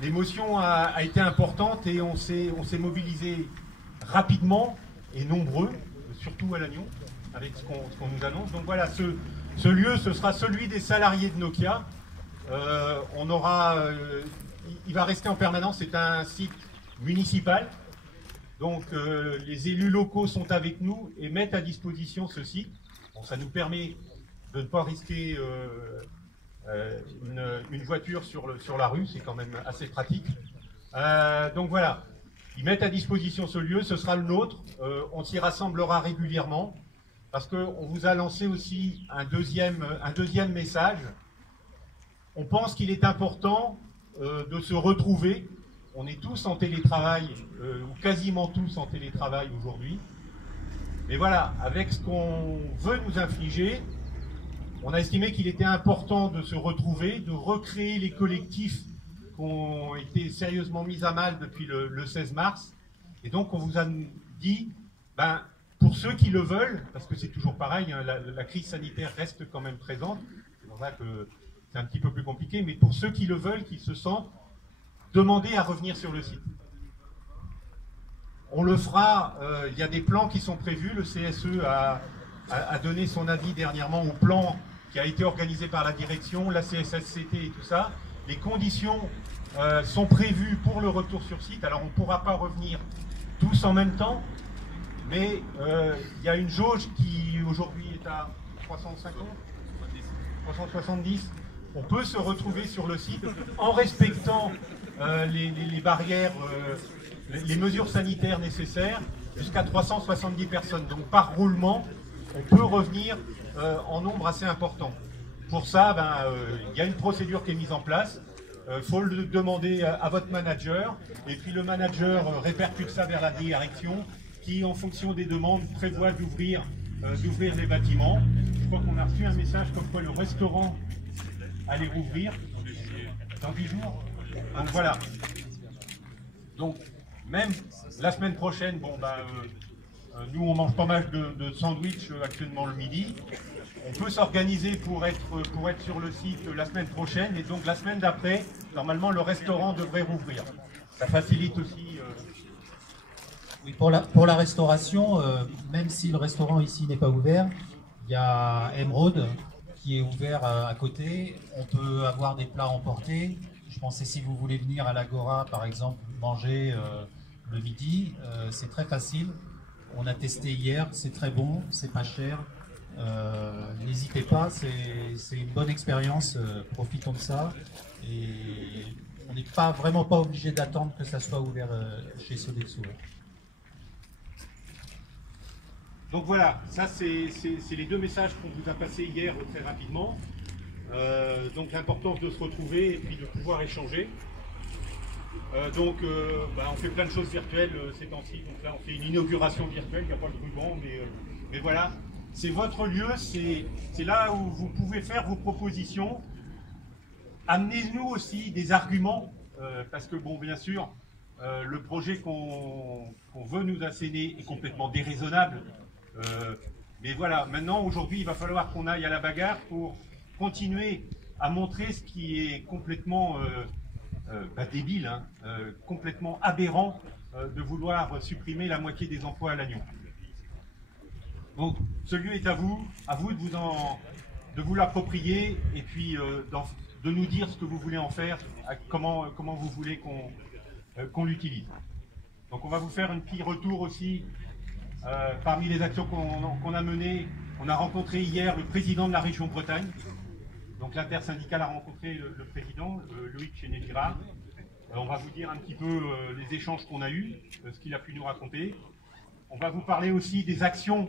l'émotion a été importante et on s'est mobilisé rapidement et nombreux, surtout à Lannion, avec ce qu'on nous annonce. Donc voilà, ce lieu, ce sera celui des salariés de Nokia. Il va rester en permanence, c'est un site municipal. Donc les élus locaux sont avec nous et mettent à disposition ce site. Bon, ça nous permet de ne pas risquer une voiture sur la rue, c'est quand même assez pratique. Donc voilà, ils mettent à disposition ce lieu, ce sera le nôtre, on s'y rassemblera régulièrement, parce qu'on vous a lancé aussi un deuxième message. On pense qu'il est important de se retrouver. On est tous en télétravail, ou quasiment tous en télétravail aujourd'hui. Mais voilà, avec ce qu'on veut nous infliger, on a estimé qu'il était important de se retrouver, de recréer les collectifs qui ont été sérieusement mis à mal depuis le 16 mars. Et donc on vous a dit, pour ceux qui le veulent, parce que c'est toujours pareil, hein, la crise sanitaire reste quand même présente, c'est pour ça que c'est un petit peu plus compliqué, mais pour ceux qui le veulent, qui se sentent, demandez à revenir sur le site. On le fera, il y a des plans qui sont prévus, le CSE a donné son avis dernièrement au plan qui a été organisé par la direction, la CSSCT et tout ça. Les conditions sont prévues pour le retour sur site. Alors on ne pourra pas revenir tous en même temps, mais il y a une jauge qui aujourd'hui est à 350, 370. On peut se retrouver sur le site en respectant les barrières, les mesures sanitaires nécessaires, jusqu'à 370 personnes. Donc par roulement, on peut revenir en nombre assez important. Pour ça, il y a une procédure qui est mise en place. Il faut le demander à votre manager, et puis le manager répercute ça vers la direction, qui, en fonction des demandes, prévoit d'ouvrir les bâtiments. Je crois qu'on a reçu un message comme quoi le restaurant allait rouvrir dans 10 jours. Donc voilà. Donc même la semaine prochaine, nous on mange pas mal de sandwich actuellement le midi. On peut s'organiser pour être sur le site la semaine prochaine, et donc la semaine d'après, normalement le restaurant devrait rouvrir. Ça facilite aussi. Oui, pour la restauration, même si le restaurant ici n'est pas ouvert, il y a Emeraude qui est ouvert à côté. On peut avoir des plats emportés. Je pensais, si vous voulez venir à l'Agora, par exemple, manger le midi, c'est très facile. On a testé hier, c'est très bon, c'est pas cher. N'hésitez pas, c'est une bonne expérience, profitons de ça. Et on n'est vraiment pas obligé d'attendre que ça soit ouvert chez Sodexo. Donc voilà, ça c'est les deux messages qu'on vous a passés hier très rapidement. Donc l'importance de se retrouver et puis de pouvoir échanger. On fait plein de choses virtuelles ces temps-ci. Donc là on fait une inauguration virtuelle, il n'y a pas de ruban, mais voilà. C'est votre lieu, c'est là où vous pouvez faire vos propositions. Amenez-nous aussi des arguments, parce que bien sûr, le projet qu'on veut nous asséner est complètement déraisonnable. Mais voilà, maintenant, aujourd'hui, il va falloir qu'on aille à la bagarre pour continuer à montrer ce qui est complètement débile, hein, complètement aberrant de vouloir supprimer la moitié des emplois à Lannion. Donc, ce lieu est à vous de vous l'approprier et puis de nous dire ce que vous voulez en faire, comment vous voulez qu'on l'utilise. Donc, on va vous faire un petit retour aussi. Parmi les actions qu'on a menées, on a rencontré hier le président de la région Bretagne. Donc l'intersyndicale a rencontré le président, Loïc Chéné-Girard. On va vous dire un petit peu les échanges qu'on a eus, ce qu'il a pu nous raconter. On va vous parler aussi des actions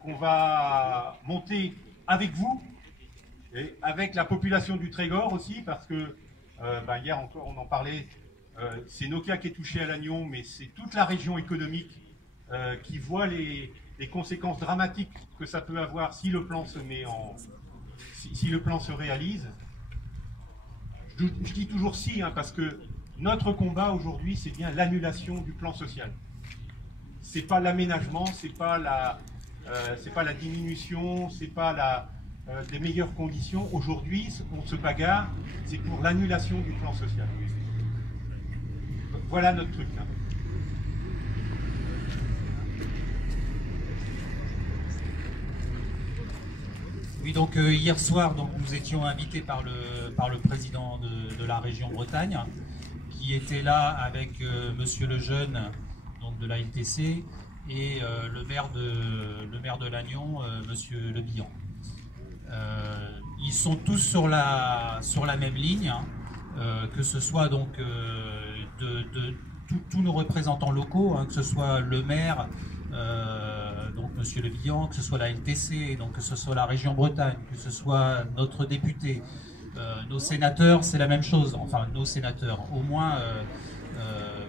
qu'on va monter avec vous et avec la population du Trégor aussi, parce que hier encore on en parlait, c'est Nokia qui est touché à Lannion, mais c'est toute la région économique qui voit les conséquences dramatiques que ça peut avoir si le plan si le plan se réalise. Je dis toujours si, hein, parce que notre combat aujourd'hui, c'est bien l'annulation du plan social. C'est pas l'aménagement, c'est pas la diminution, c'est pas des meilleures conditions. Aujourd'hui, on se bagarre, c'est pour l'annulation du plan social. voilà notre truc là. Oui, donc hier soir, donc, nous étions invités par le président de la région Bretagne, qui était là avec Monsieur Lejeune, donc de la LTC, et le maire de Lannion, Monsieur Le Bihan. Ils sont tous sur la même ligne, hein, que ce soit donc tous nos représentants locaux, hein, que ce soit le maire, donc Monsieur Le Bihan, que ce soit la LTC, donc que ce soit la région Bretagne, que ce soit notre député, nos sénateurs, c'est la même chose. Enfin, nos sénateurs, au moins,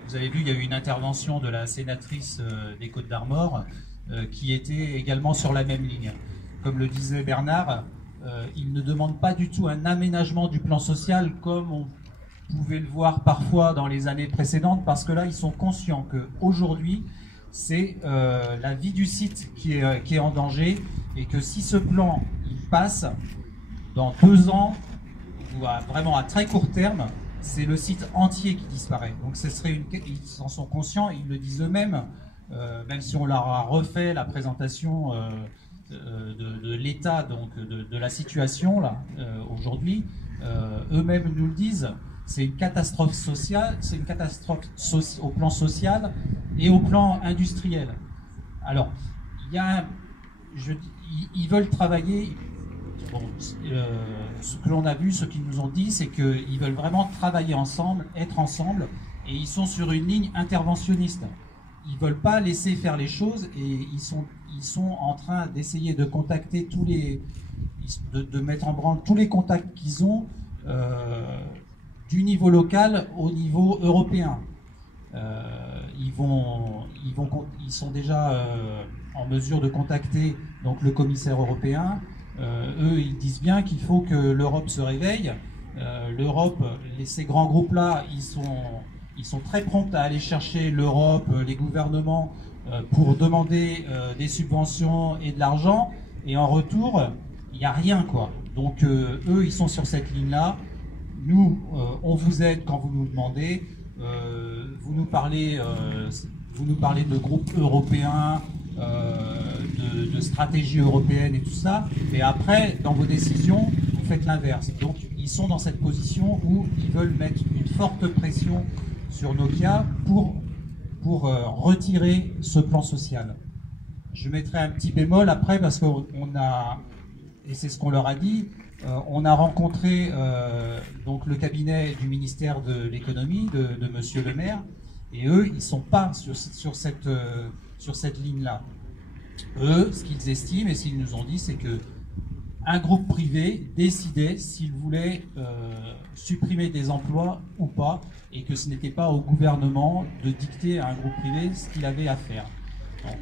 vous avez vu, il y a eu une intervention de la sénatrice des Côtes-d'Armor qui était également sur la même ligne. Comme le disait Bernard, ils ne demandent pas du tout un aménagement du plan social comme on pouvait le voir parfois dans les années précédentes, parce que là, ils sont conscients qu'aujourd'hui, c'est la vie du site qui est en danger, et que si ce plan il passe, dans 2 ans, ou vraiment à très court terme, c'est le site entier qui disparaît. Donc ce serait ils en sont conscients, ils le disent eux-mêmes, même si on leur a refait la présentation de l'état, donc de la situation là aujourd'hui, eux-mêmes nous le disent. C'est une catastrophe sociale, c'est une catastrophe au plan social et au plan industriel. Alors, il y a ils veulent travailler. Bon, ce que l'on a vu, ce qu'ils nous ont dit, c'est qu'ils veulent vraiment travailler ensemble, être ensemble, et ils sont sur une ligne interventionniste. Ils veulent pas laisser faire les choses, et ils sont en train d'essayer de contacter de mettre en branle tous les contacts qu'ils ont. Du niveau local au niveau européen. Ils sont déjà en mesure de contacter donc le commissaire européen. Eux, ils disent bien qu'il faut que l'Europe se réveille. L'Europe, ces grands groupes-là, ils sont très prompts à aller chercher l'Europe, les gouvernements, pour demander des subventions et de l'argent. Et en retour, il n'y a rien, quoi. Donc eux, ils sont sur cette ligne-là. Nous, on vous aide quand vous nous demandez. Vous nous parlez de groupes européens, de stratégie européenne et tout ça. Et après, dans vos décisions, vous faites l'inverse. Donc, ils sont dans cette position où ils veulent mettre une forte pression sur Nokia pour retirer ce plan social. Je mettrai un petit bémol après, parce qu'on a, et c'est ce qu'on leur a dit, on a rencontré donc le cabinet du ministère de l'économie de Monsieur le maire, et eux, ils ne sont pas sur cette ligne-là. Eux, ce qu'ils estiment et ce qu'ils nous ont dit, c'est que un groupe privé décidait s'il voulait supprimer des emplois ou pas, et que ce n'était pas au gouvernement de dicter à un groupe privé ce qu'il avait à faire. Donc,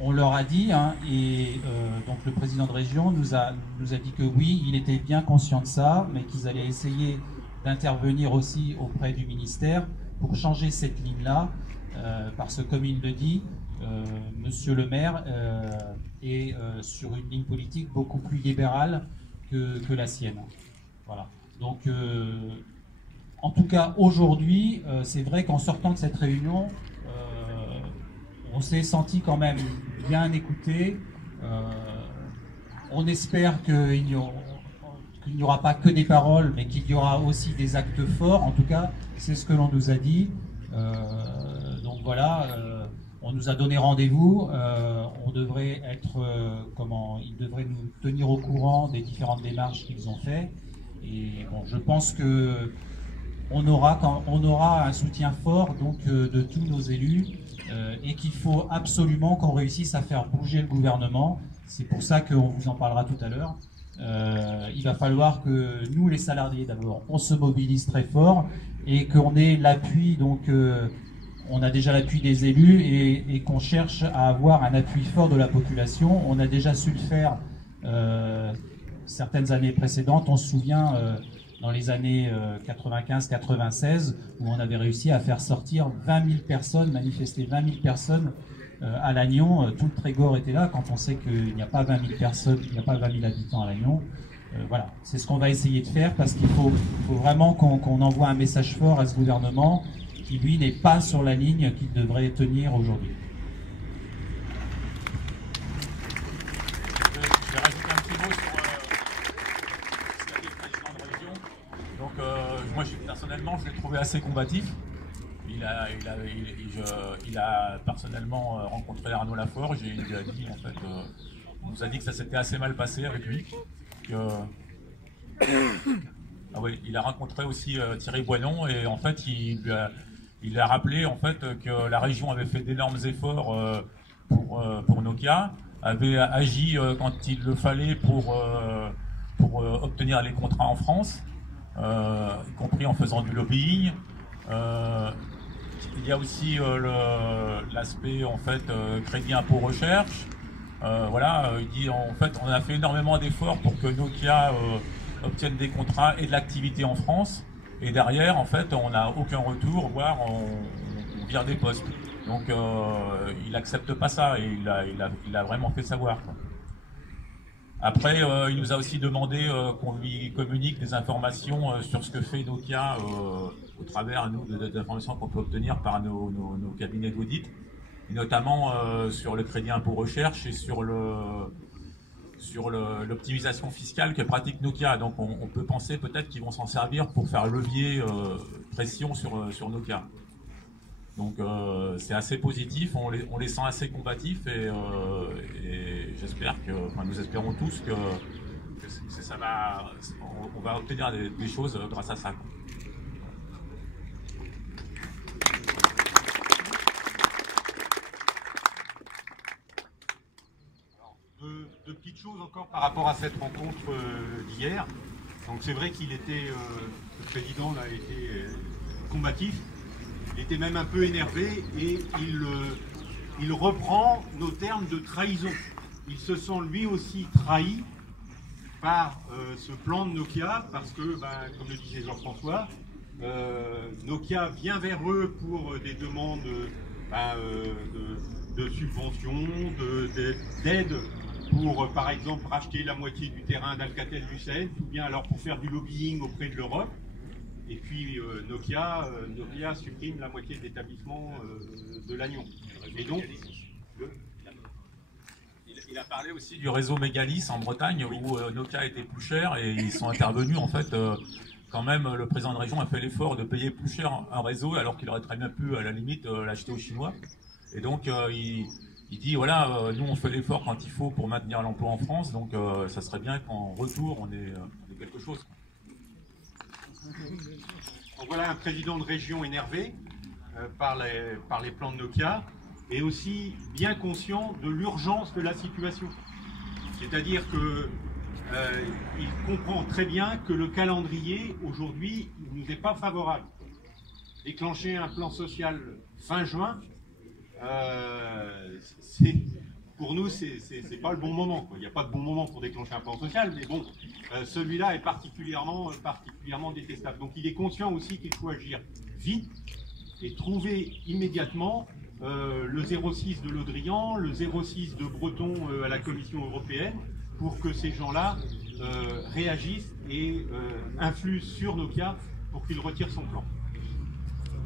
on leur a dit, hein, et donc le président de région nous a dit que oui, il était bien conscient de ça, mais qu'ils allaient essayer d'intervenir aussi auprès du ministère pour changer cette ligne-là, parce que comme il le dit, Monsieur le maire est sur une ligne politique beaucoup plus libérale que la sienne. Voilà. Donc, en tout cas, aujourd'hui, c'est vrai qu'en sortant de cette réunion, on s'est senti quand même bien écouté. On espère qu'il n'y aura pas que des paroles, mais qu'il y aura aussi des actes forts. En tout cas, c'est ce que l'on nous a dit. Donc voilà, on nous a donné rendez-vous. On devrait ils devraient nous tenir au courant des différentes démarches qu'ils ont faites. Et bon, je pense que on aura un soutien fort donc de tous nos élus. Et qu'il faut absolument qu'on réussisse à faire bouger le gouvernement. C'est pour ça qu'on vous en parlera tout à l'heure. Il va falloir que nous, les salariés, d'abord, on se mobilise très fort, et qu'on ait l'appui, donc on a déjà l'appui des élus, et qu'on cherche à avoir un appui fort de la population. On a déjà su le faire certaines années précédentes. On se souvient dans les années 95-96, où on avait réussi à faire sortir 20 000 personnes, manifester 20 000 personnes à Lannion. Tout le Trégor était là, quand on sait qu'il n'y a pas 20 000 personnes, il n'y a pas 20 000 habitants à Lannion. Voilà, c'est ce qu'on va essayer de faire, parce qu'il faut vraiment qu'on envoie un message fort à ce gouvernement, qui lui n'est pas sur la ligne qu'il devrait tenir aujourd'hui. Je vais rajouter un petit mot sur ce qu'a dit le président de région. Donc moi personnellement je l'ai trouvé assez combatif. Il a personnellement rencontré Arnaud Laforge et il lui a dit en fait, on nous a dit que ça s'était assez mal passé avec lui. Ah oui, il a rencontré aussi Thierry Boinon et en fait il a rappelé en fait que la région avait fait d'énormes efforts pour Nokia, avait agi quand il le fallait pour obtenir les contrats en France, y compris en faisant du lobbying. Il y a aussi l'aspect en fait crédit impôt recherche. Voilà, il dit en fait on a fait énormément d'efforts pour que Nokia obtienne des contrats et de l'activité en France. Et derrière, en fait, on n'a aucun retour, voire on vire des postes. Donc il accepte pas ça et il a vraiment fait savoir, quoi. Après, il nous a aussi demandé qu'on lui communique des informations sur ce que fait Nokia au travers des informations qu'on peut obtenir par nos cabinets d'audit, et notamment sur le crédit impôt recherche et sur l'optimisation fiscale que pratique Nokia. Donc on peut penser peut-être qu'ils vont s'en servir pour faire levier pression sur Nokia. Donc c'est assez positif, on les sent assez combatifs et j'espère que, enfin nous espérons tous que on va obtenir des choses grâce à ça. Deux petites choses encore par rapport à cette rencontre d'hier. Donc c'est vrai qu'il était, le président là, était combatif, il était même un peu énervé et il reprend nos termes de trahison. Il se sent lui aussi trahi par ce plan de Nokia parce que, comme le disait Jean-François, Nokia vient vers eux pour des demandes de subventions, d'aide pour, par exemple, racheter la moitié du terrain d'Alcatel-Lucent, ou bien alors pour faire du lobbying auprès de l'Europe. Et puis Nokia supprime la moitié de l'établissement de Lannion. Et donc, il a parlé aussi du réseau Mégalis en Bretagne où Nokia était plus cher et ils sont intervenus en fait. Quand même, le président de région a fait l'effort de payer plus cher un réseau alors qu'il aurait très bien pu, à la limite, l'acheter aux Chinois. Et donc, il dit, voilà, nous on fait l'effort quand il faut pour maintenir l'emploi en France, donc ça serait bien qu'en retour, on ait quelque chose. Donc voilà un président de région énervé par les plans de Nokia et aussi bien conscient de l'urgence de la situation. C'est-à-dire que il comprend très bien que le calendrier aujourd'hui ne nous est pas favorable. Déclencher un plan social fin juin, pour nous, c'est pas le bon moment, quoi. Il n'y a pas de bon moment pour déclencher un plan social, mais bon, celui-là est particulièrement détestable. Donc il est conscient aussi qu'il faut agir vite et trouver immédiatement le 06 de Le Drian, le 06 de Breton à la Commission européenne, pour que ces gens-là réagissent et influent sur Nokia pour qu'il retire son plan.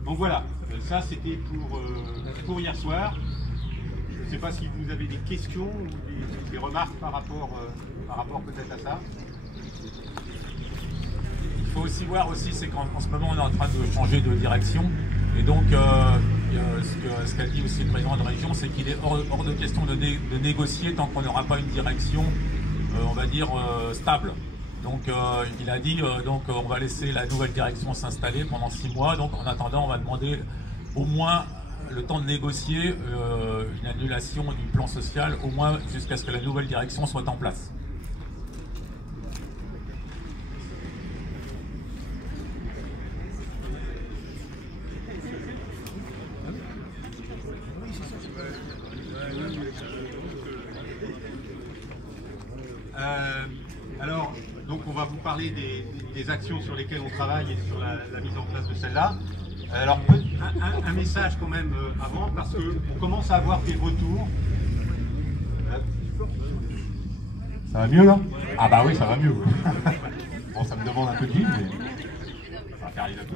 Donc voilà, ça c'était pour hier soir. Je ne sais pas si vous avez des questions ou des remarques par rapport peut-être à ça. Il faut aussi voir aussi, c'est qu'en ce moment on est en train de changer de direction. Et donc ce qu'a dit aussi le président de région, c'est qu'il est hors de question de négocier tant qu'on n'aura pas une direction, on va dire, stable. Donc il a dit donc on va laisser la nouvelle direction s'installer pendant 6 mois. Donc en attendant, on va demander au moins le temps de négocier une annulation du plan social, au moins jusqu'à ce que la nouvelle direction soit en place. Alors, donc on va vous parler des actions sur lesquelles on travaille et sur la mise en place de celle-là. Alors, un message quand même avant, parce qu'on commence à avoir des retours. Ça va mieux là? Ah bah oui, ça va mieux. Bon, ça me demande un peu de vide, mais ça va faire arriver à tout.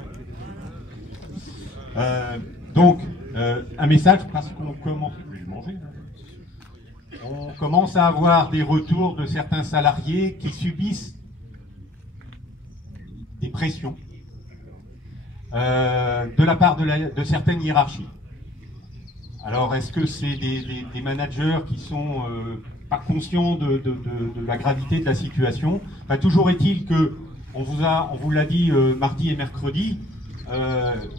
Donc, un message parce qu'on commence... Je vais manger, là. On commence à avoir des retours de certains salariés qui subissent des pressions de la part de certaines hiérarchies. Alors, est-ce que c'est des managers qui sont pas conscients de la gravité de la situation? Enfin, toujours est-il que on vous l'a dit mardi et mercredi,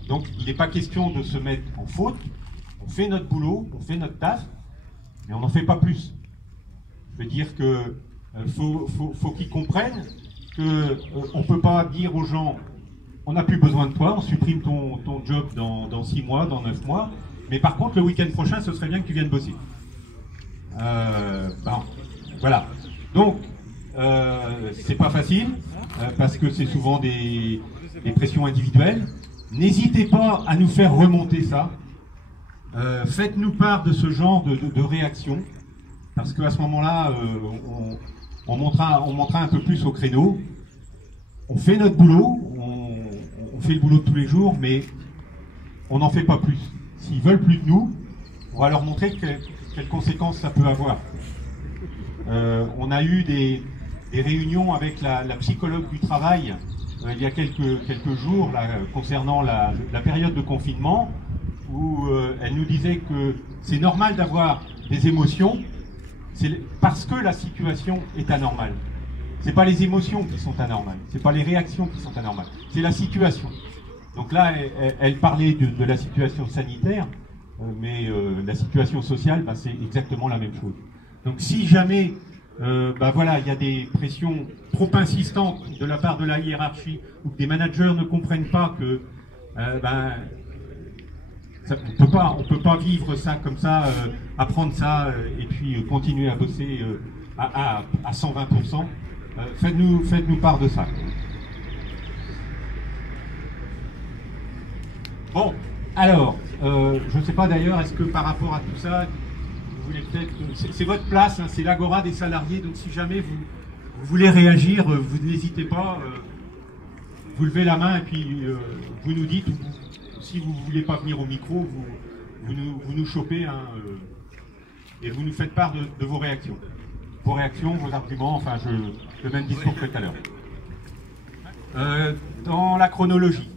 donc il n'est pas question de se mettre en faute. On fait notre boulot, on fait notre taf, mais on n'en fait pas plus. Je veux dire que faut qu'ils comprennent que on peut pas dire aux gens on n'a plus besoin de toi, on supprime ton job dans 6 mois, dans 9 mois, mais par contre le week-end prochain ce serait bien que tu viennes bosser. Voilà. Donc c'est pas facile parce que c'est souvent des pressions individuelles. N'hésitez pas à nous faire remonter ça. Faites-nous part de ce genre de réaction, parce qu'à ce moment-là, on montera un peu plus au créneau. On fait notre boulot, on fait le boulot de tous les jours, mais on n'en fait pas plus. S'ils veulent plus de nous, on va leur montrer quelles conséquences ça peut avoir. On a eu des réunions avec la psychologue du travail il y a quelques jours là, concernant la période de confinement, où elle nous disait que c'est normal d'avoir des émotions, parce que la situation est anormale. C'est pas les émotions qui sont anormales, c'est pas les réactions qui sont anormales, c'est la situation. Donc là, elle parlait de la situation sanitaire, mais la situation sociale, c'est exactement la même chose. Donc si jamais, voilà, il y a des pressions trop insistantes de la part de la hiérarchie, ou que des managers ne comprennent pas que, on peut pas vivre ça comme ça, apprendre ça et puis continuer à bosser à 120%. Faites-nous part de ça. Bon, alors, je ne sais pas d'ailleurs, est-ce que par rapport à tout ça, vous voulez peut-être... C'est votre place, hein, c'est l'agora des salariés, donc si jamais vous voulez réagir, vous n'hésitez pas, vous levez la main et puis vous nous dites, si vous ne voulez pas venir au micro, vous nous chopez, hein, et vous nous faites part de vos réactions. Vos réactions, vos arguments, enfin le même discours que tout à l'heure. Dans la chronologie,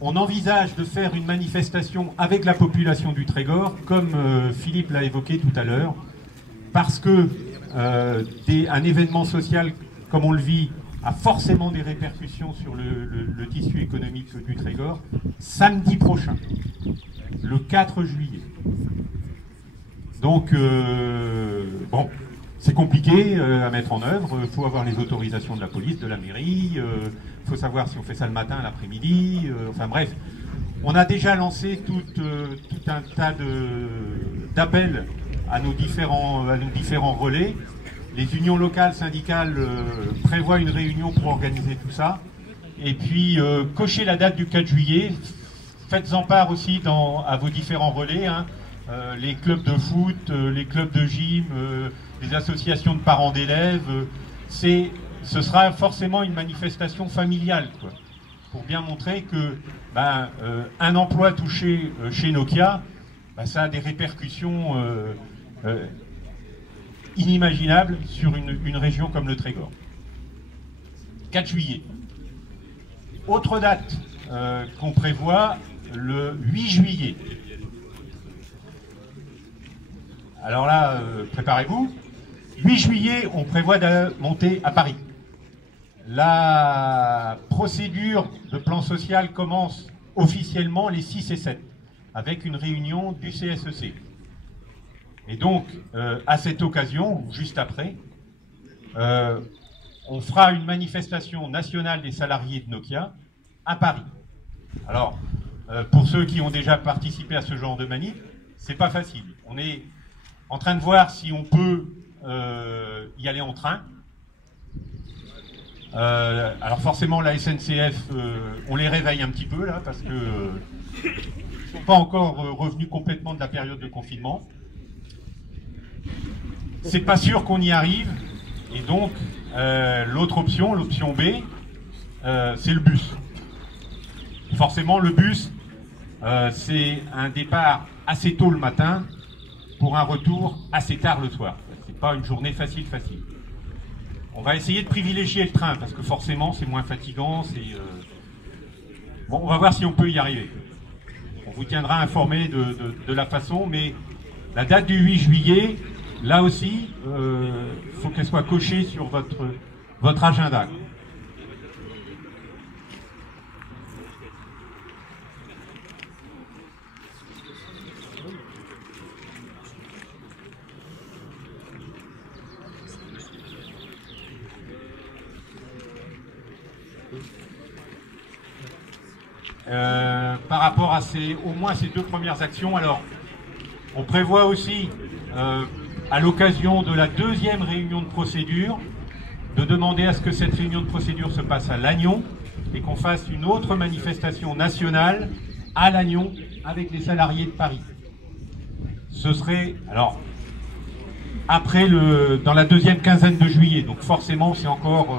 on envisage de faire une manifestation avec la population du Trégor, comme Philippe l'a évoqué tout à l'heure, parce que un événement social comme on le vit a forcément des répercussions sur le tissu économique du Trégor, samedi prochain, le 4 juillet. Donc, bon, c'est compliqué à mettre en œuvre, il faut avoir les autorisations de la police, de la mairie, il faut savoir si on fait ça le matin, l'après-midi, enfin bref. On a déjà lancé tout un tas d'appels à nos différents relais. Les unions locales, syndicales prévoient une réunion pour organiser tout ça. Et puis, cochez la date du 4 juillet. Faites-en part aussi à vos différents relais, hein. Les clubs de foot, les clubs de gym, les associations de parents d'élèves. Ce sera forcément une manifestation familiale, quoi, pour bien montrer que un emploi touché chez Nokia, ça a des répercussions inimaginables sur une région comme le Trégor. 4 juillet. Autre date qu'on prévoit, le 8 juillet. Alors là, préparez-vous. 8 juillet, on prévoit de monter à Paris. La procédure de plan social commence officiellement les 6 et 7, avec une réunion du CSEC. Et donc, à cette occasion, ou juste après, on fera une manifestation nationale des salariés de Nokia à Paris. Alors, pour ceux qui ont déjà participé à ce genre de manif, c'est pas facile. On est en train de voir si on peut y aller en train. Alors forcément, la SNCF, on les réveille un petit peu là, parce que ils ne sont pas encore revenus complètement de la période de confinement. C'est pas sûr qu'on y arrive, et donc l'autre option, l'option B, c'est le bus. Forcément, le bus, c'est un départ assez tôt le matin pour un retour assez tard le soir. C'est pas une journée facile. On va essayer de privilégier le train parce que forcément c'est moins fatigant. Bon, on va voir si on peut y arriver. On vous tiendra informé de la façon, mais la date du 8 juillet, là aussi, faut qu'elle soit cochée sur votre agenda. Par rapport à au moins ces 2 premières actions, alors on prévoit aussi à l'occasion de la 2e réunion de procédure de demander à ce que cette réunion de procédure se passe à Lannion et qu'on fasse une autre manifestation nationale à Lannion avec les salariés de Paris. Ce serait alors après dans la 2e quinzaine de juillet, donc forcément c'est encore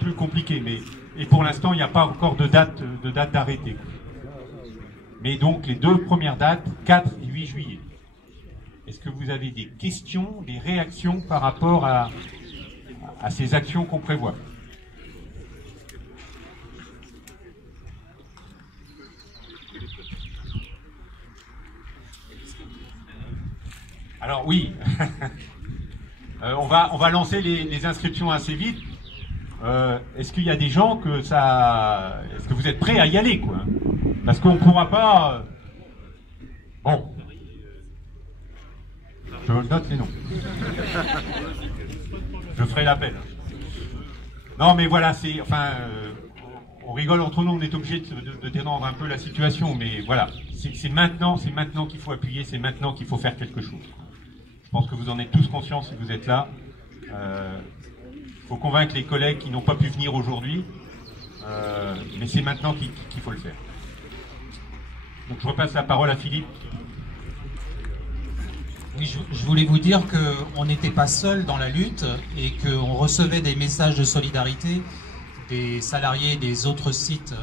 plus compliqué, et pour l'instant il n'y a pas encore de date d'arrêté. Mais donc les 2 premières dates, 4 et 8 juillet. Est-ce que vous avez des questions, des réactions par rapport à ces actions qu'on prévoit? Alors oui, on va lancer les inscriptions assez vite. Est-ce qu'il y a des gens est-ce que vous êtes prêts à y aller, quoi? Parce qu'on ne pourra pas... Bon. Je note les noms. Je ferai l'appel. Non, mais voilà, on rigole entre nous, on est obligé de détendre un peu la situation, mais voilà, c'est maintenant qu'il faut appuyer, c'est maintenant qu'il faut faire quelque chose. Je pense que vous en êtes tous conscients si vous êtes là. Il faut convaincre les collègues qui n'ont pas pu venir aujourd'hui, mais c'est maintenant qu'il faut le faire. Donc je repasse la parole à Philippe. Oui, je voulais vous dire qu'on n'était pas seul dans la lutte et qu'on recevait des messages de solidarité des salariés des autres sites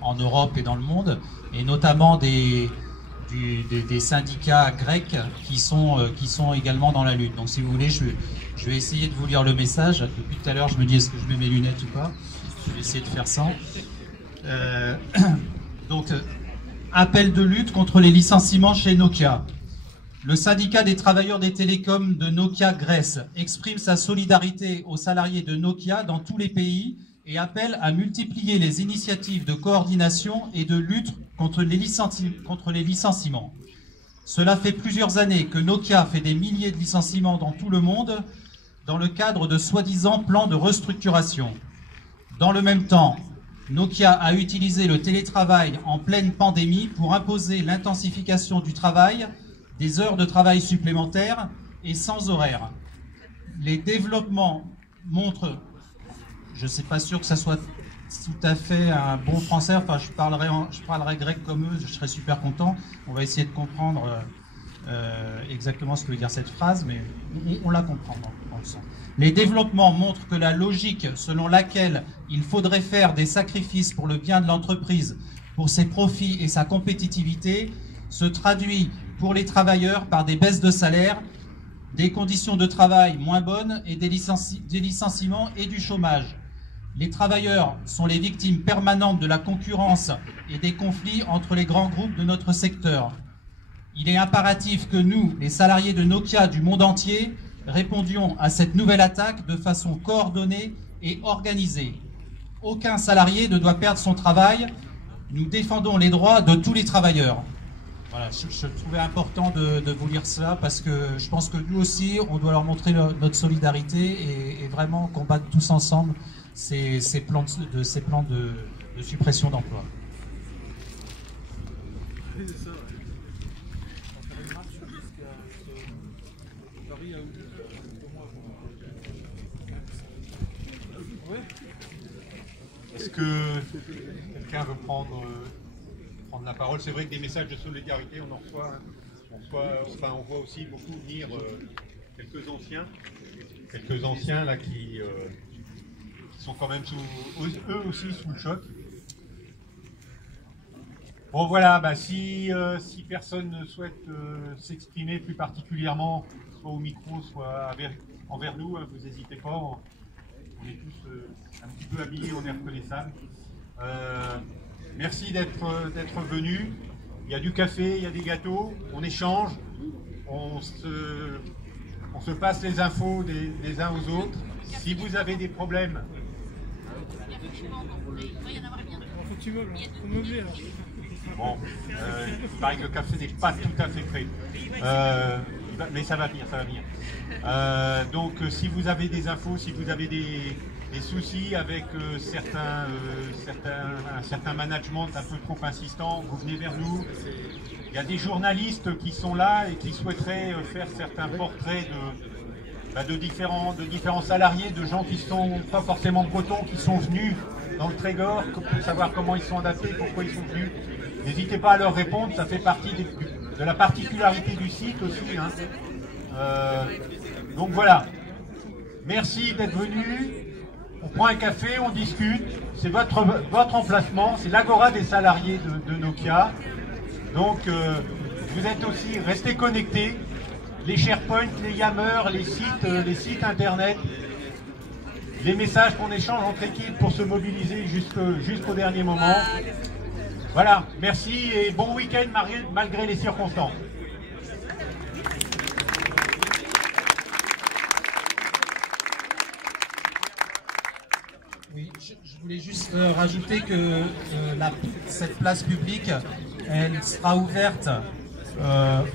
en Europe et dans le monde, et notamment des syndicats grecs qui sont également dans la lutte. Donc si vous voulez, je vais essayer de vous lire le message. Depuis tout à l'heure, je me dis est-ce que je mets mes lunettes ou pas. Je vais essayer de faire ça. Appel de lutte contre les licenciements chez Nokia. Le syndicat des travailleurs des télécoms de Nokia Grèce exprime sa solidarité aux salariés de Nokia dans tous les pays et appelle à multiplier les initiatives de coordination et de lutte contre les licenciements. Cela fait plusieurs années que Nokia fait des milliers de licenciements dans tout le monde dans le cadre de soi-disant plans de restructuration. Dans le même temps, Nokia a utilisé le télétravail en pleine pandémie pour imposer l'intensification du travail, des heures de travail supplémentaires et sans horaire. Les développements montrent, je ne suis pas sûr que ça soit tout à fait un bon français, enfin je parlerai grec comme eux, je serais super content. On va essayer de comprendre exactement ce que veut dire cette phrase, mais on la comprend dans le sens. Les développements montrent que la logique selon laquelle il faudrait faire des sacrifices pour le bien de l'entreprise, pour ses profits et sa compétitivité, se traduit pour les travailleurs par des baisses de salaire, des conditions de travail moins bonnes et des licenciements et du chômage. Les travailleurs sont les victimes permanentes de la concurrence et des conflits entre les grands groupes de notre secteur. Il est impératif que nous, les salariés de Nokia du monde entier, répondions à cette nouvelle attaque de façon coordonnée et organisée. Aucun salarié ne doit perdre son travail. Nous défendons les droits de tous les travailleurs. Voilà, je trouvais important de vous lire cela parce que je pense que nous aussi, on doit leur montrer notre solidarité et vraiment combattre tous ensemble ces plans de suppression d'emplois. Est-ce que quelqu'un veut prendre la parole? C'est vrai que des messages de solidarité, on en reçoit. On voit aussi beaucoup venir quelques anciens là qui sont quand même eux aussi sous le choc. Bon voilà, bah, si personne ne souhaite s'exprimer plus particulièrement, soit au micro, soit envers nous, vous n'hésitez pas, on est tous un petit peu habillés, on est reconnaissables. Merci d'être venus. Il y a du café, il y a des gâteaux, on échange, on se passe les infos des uns aux autres. Si vous avez des problèmes... Bon, il paraît que le café n'est pas tout à fait prêt, mais ça va venir, ça va venir. Donc si vous avez des infos, si vous avez des soucis avec un certain management un peu trop insistant, vous venez vers nous. Il y a des journalistes qui sont là et qui souhaiteraient faire certains portraits de différents salariés, de gens qui ne sont pas forcément bretons, qui sont venus dans le Trégor, pour savoir comment ils sont adaptés, pourquoi ils sont venus. N'hésitez pas à leur répondre, ça fait partie de la particularité du site aussi. Hein. Donc voilà, merci d'être venus. On prend un café, on discute. C'est votre emplacement, c'est l'agora des salariés de Nokia. Donc vous êtes aussi, restez connectés. Les SharePoint, les Yammer, les sites internet, les messages qu'on échange entre équipes pour se mobiliser jusqu'au dernier moment. Voilà, merci et bon week-end malgré les circonstances. Oui, je voulais juste rajouter que cette place publique, elle sera ouverte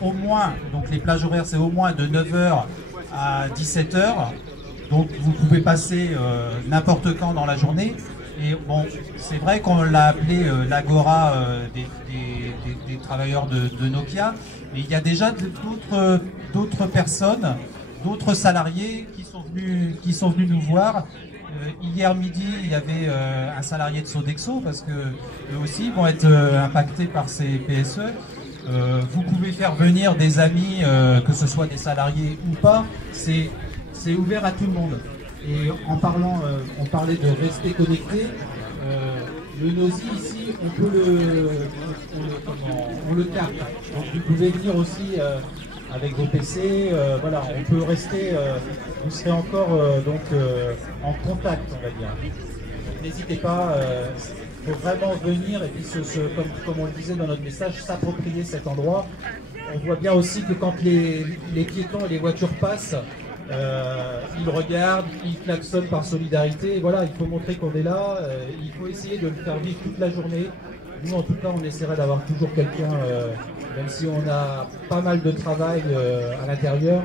au moins, donc les plages horaires c'est au moins de 9h à 17h, donc vous pouvez passer n'importe quand dans la journée. Et bon, c'est vrai qu'on l'a appelé l'agora des travailleurs de Nokia, mais il y a déjà d'autres personnes, d'autres salariés qui sont venus nous voir. Hier midi, il y avait un salarié de Sodexo, parce que eux aussi vont être impactés par ces PSE. Vous pouvez faire venir des amis, que ce soit des salariés ou pas, c'est ouvert à tout le monde. Et on parlait de rester connecté. Le NOSI ici, on le capte. Donc vous pouvez venir aussi avec vos PC. Voilà, on peut rester. Vous serez encore en contact, on va dire. N'hésitez pas. Il faut vraiment venir et puis comme on le disait dans notre message, s'approprier cet endroit. On voit bien aussi que quand les piétons et les voitures passent, ils regardent, ils klaxonnent par solidarité. Et voilà, il faut montrer qu'on est là. Il faut essayer de le faire vivre toute la journée. Nous, en tout cas, on essaiera d'avoir toujours quelqu'un, même si on a pas mal de travail à l'intérieur.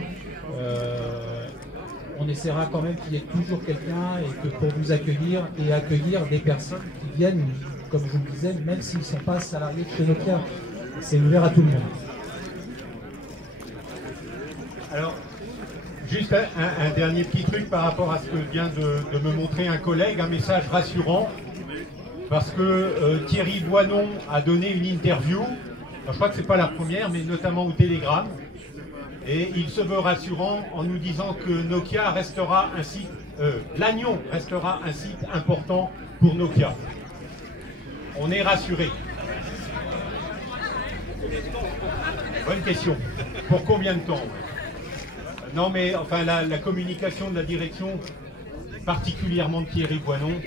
On essaiera quand même qu'il y ait toujours quelqu'un et que pour vous accueillir et accueillir des personnes qui viennent, comme je vous le disais, même s'ils ne sont pas salariés de chez Nokia. C'est ouvert à tout le monde. Alors, juste un dernier petit truc par rapport à ce que vient de me montrer un collègue, un message rassurant, parce que Thierry Boinon a donné une interview, alors je crois que ce n'est pas la première, mais notamment au Télégramme, et il se veut rassurant en nous disant que Nokia restera un site, Lannion restera un site important pour Nokia. On est rassuré. Bonne question. Pour combien de temps? Non mais enfin la communication de la direction, particulièrement de Thierry Boinon,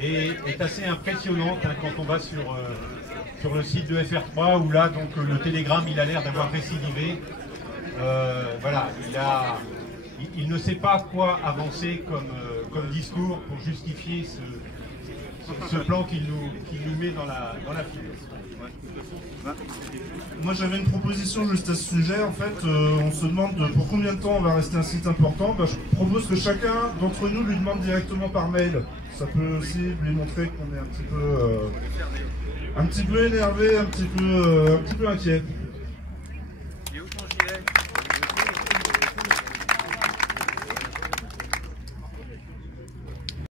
est assez impressionnante hein, quand on va sur le site de FR3 où là donc le Télégramme il a l'air d'avoir récidivé. Voilà, il ne sait pas quoi avancer comme discours pour justifier ce plan qu'il nous met dans la file. Moi j'avais une proposition juste à ce sujet. En fait, on se demande pour combien de temps on va rester un site important. Je propose que chacun d'entre nous lui demande directement par mail. Ça peut aussi lui montrer qu'on est un petit peu énervé, un petit peu inquiet.